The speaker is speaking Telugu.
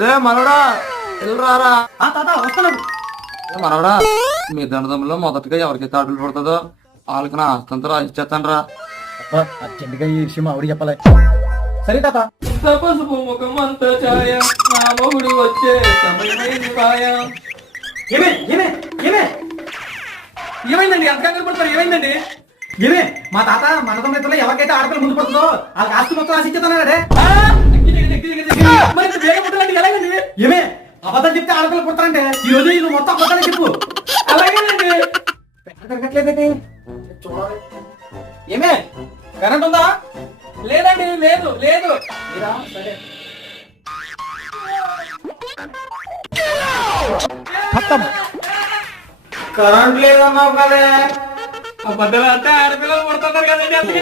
రే మనవడా వెళ్ళరారా. తాత వస్తున్నాడు. మనవడా మీ దండదంలో మొదటగా ఎవరికైతే ఆటలు పడుతుందో వాళ్ళకి నా ఆస్తంతో రాసిచ్చేస్తాను రా. అర్జెంటుగా ఈ విషయం ఆవిడ చెప్పలే. సరే తాత. పసుపు ముఖం అంతా ఛాయ నా మొగుడు వచ్చే సమయమైంది పాయ. ఏమైందండి అంత కంగారు పడతారు? ఏమైందండి? మా తాత మనతో మిత్రులు ఎవరికైతే ఆడపిల్ల ముందు పడుతుందో వాళ్ళకి ఆస్తి మొత్తం రాసిచ్చేతన్నాడే. ఏమే అబద్ధాలు చెప్తే ఆడపిల్ల పుడతారంటే ఈ రోజు ఇది మొత్తం అబద్ధాలే చెప్పు. అలాగేనండి. పెరగట్లేదండి. చూడాలి. ఏమే కరెంట్ ఉందా? లేదండి లేదు లేదు. సరే కరెంట్ లేదన్నావు కదే. అబద్ధాలు అంటే ఆడపిల్లలు పడుతున్నారు కదండి. అందుకే